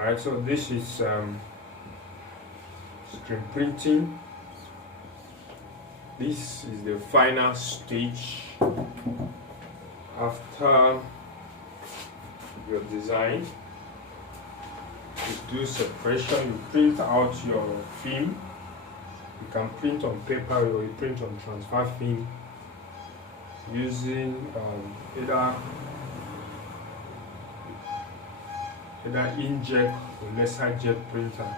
Alright, so this is screen printing. This is the final stage after your design. You do separation, you print out your film. You can print on paper or you print on transfer film using either inkjet or laser jet printer.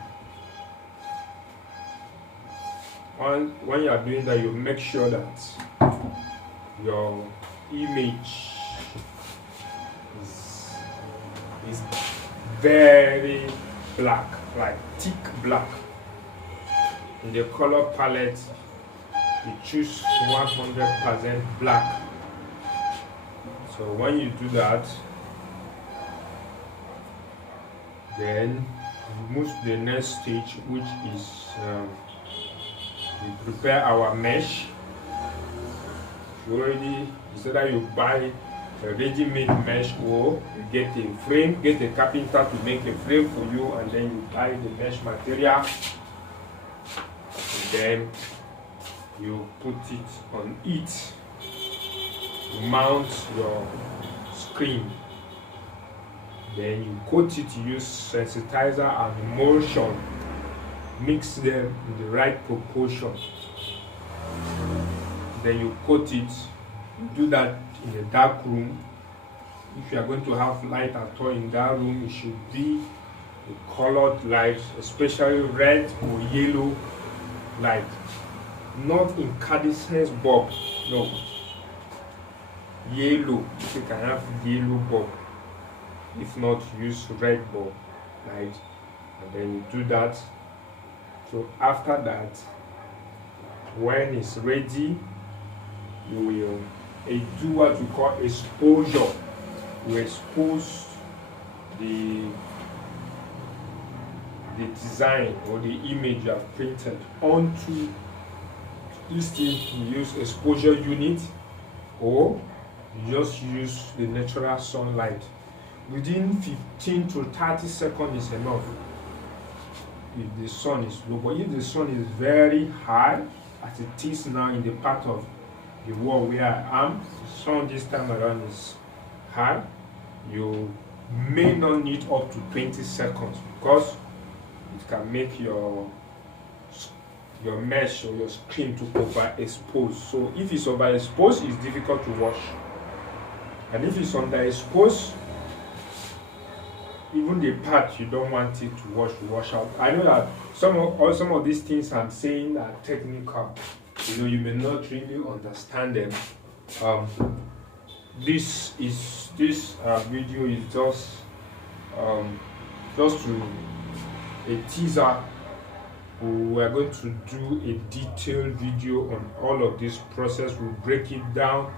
When you are doing that, you make sure that your image is very black, like thick black. In the color palette, you choose 100% black. So when you do that, then we move to the next stage, which is we prepare our mesh. It's either you buy a ready-made mesh or you get a frame, get a carpenter to make a frame for you, and then you buy the mesh material, and then you put it on it. You mount your screen. Then you coat it, use sensitizer and emulsion. Mix them in the right proportion. Then you coat it. You do that in a dark room. If you are going to have light at all in that room, it should be a colored light, especially red or yellow light. Not incandescent bulb, no. Yellow, if you can have yellow bulb. If not, use red bulb light, and then you do that. So after that, when it's ready, you will do what we call exposure. You expose the design or the image you have printed onto this thing. You use exposure unit, or you just use the natural sunlight. Within 15 to 30 seconds is enough if the sun is low. But if the sun is very high, as it is now in the part of the world where I am, the sun this time around is high, you may not need up to 20 seconds because it can make your mesh or your screen to overexpose. So if it's overexposed, it's difficult to wash. And if it's underexposed, even the part you don't want it to wash out. I know that some of these things I'm saying are technical. You may not really understand them. This video is just to a teaser. We are going to do a detailed video on all of this process. We'll break it down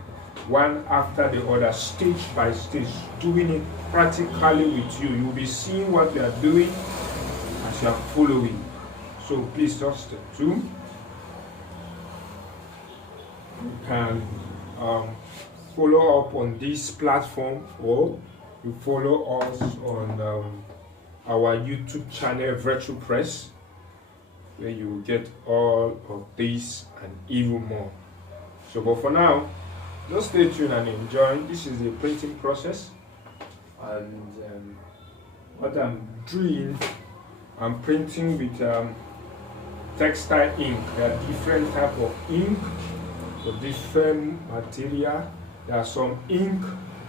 one after the other, stage by stage, doing it practically with you. You'll be seeing what we are doing as you are following. So please just stay tuned. You can follow up on this platform, or you follow us on our YouTube channel, Virtual Press, where you will get all of this and even more. So, but for now, just stay tuned and enjoy. This is the printing process, and what I'm doing, I'm printing with textile ink. There are different types of ink for different material. There are some ink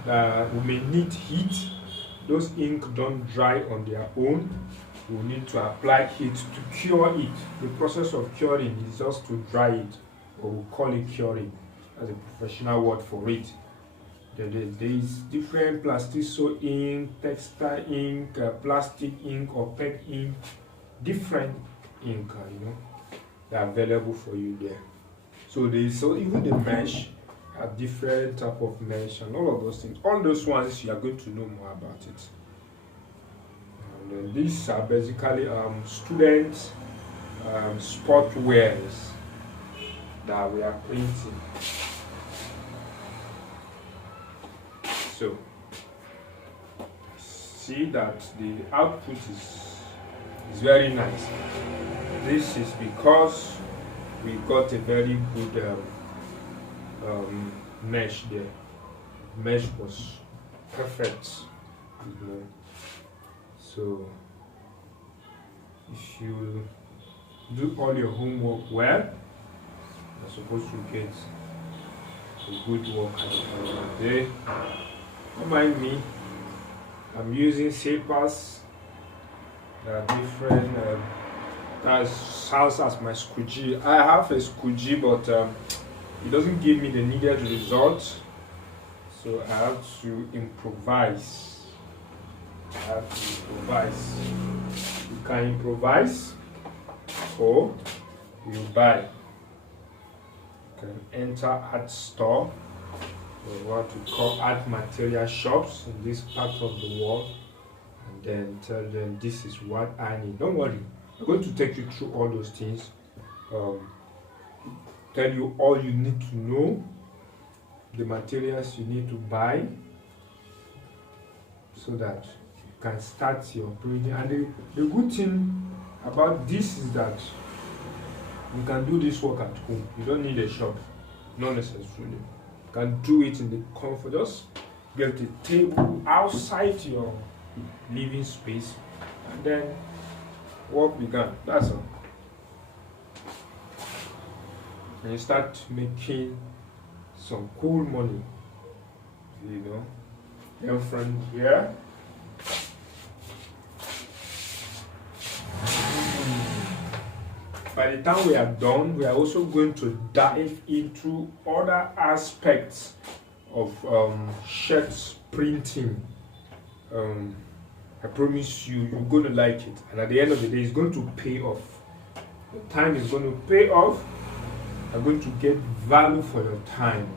that we may need heat. Those ink don't dry on their own. We need to apply heat to cure it. The process of curing is just to dry it, or we call it curing as a professional word for it. There is different plastiso ink, textile ink, plastic ink, or PET ink, different ink, they're available for you there. So even the mesh are different type of mesh and all of those things. All those ones you are going to know more about it. And these are basically student sport wears that we are printing. So see that the output is very nice. This is because we got a very good mesh there. Mesh was perfect, you know. So if you do all your homework well, you're supposed to get a good work at the end of the day. Don't mind me, I'm using shapers that are different. That serves as my squeegee. I have a squeegee, but it doesn't give me the needed result, so I have to improvise. You can improvise, or you buy. You can enter art store, or what we call art material shops in this part of the world, and then tell them this is what I need. Don't worry, I'm going to take you through all those things, tell you all you need to know, the materials you need to buy, so that you can start your project. And the good thing about this is that you can do this work at home. You don't need a shop, not necessarily. You can do it in the comfort. Just get a table outside your living space, and then work began. That's all. And you start making some cool money, you know. Then from here, by the time we are done, we are also going to dive into other aspects of shirts printing. I promise you, you're going to like it, and at the end of the day, it's going to pay off. The time is going to pay off. You're going to get value for your time.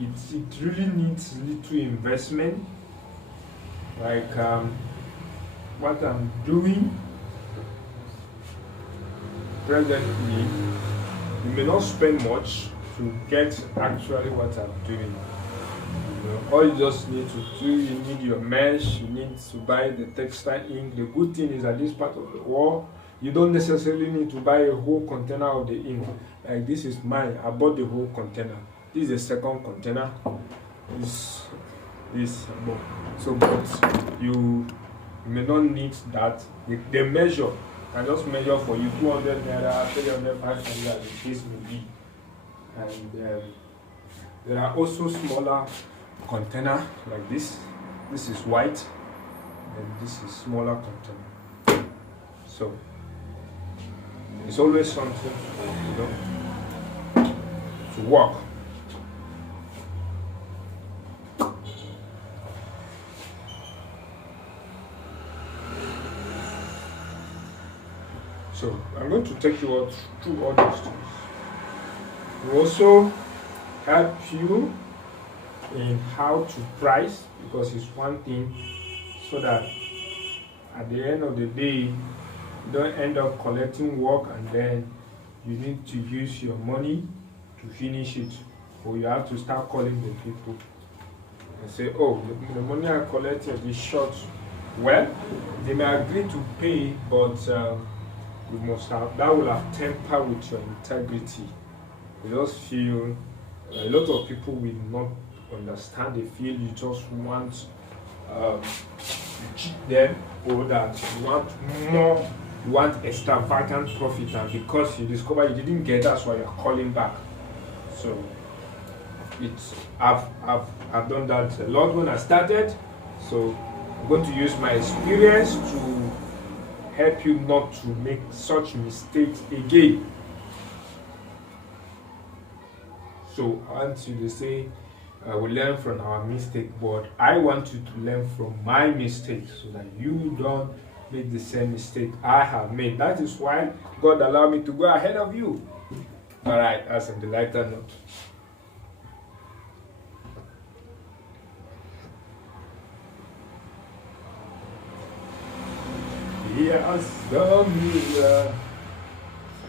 It really needs little investment, like what I'm doing presently. You may not spend much to get actually what I'm doing. You know, all you just need to do, you need your mesh, you need to buy the textile ink. The good thing is that this part of the world, you don't necessarily need to buy a whole container of the ink. Like this is mine, I bought the whole container. This is the second container. So, but you may not need that. The measure can just measure for you 200 naira, 300, 500, the case may be. And there are also smaller container like this. This is white, and this is smaller container. So it's always something, you know, to work. So I'm going to take you through all these things. We also help you in how to price, because it's one thing, so that at the end of the day, you don't end up collecting work and then you need to use your money to finish it, or you have to start calling the people and say, oh, the money I collected is short. Well, they may agree to pay, but you must have, that will have tempered with your integrity. You just feel, a lot of people will not understand. They feel you just want to cheat them, or that you want more, you want extravagant profit, and because you discover you didn't get, that's why you're calling back. So I've done that a lot when I started. So I'm going to use my experience to help you not to make such mistakes again. So I want you to say, we learn from our mistake, but I want you to learn from my mistakes so that you don't make the same mistake I have made. That is why God allowed me to go ahead of you. All right, that's on the lighter note. He has done me well.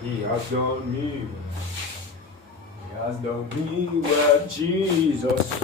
He has done me well. He has done me well, Jesus.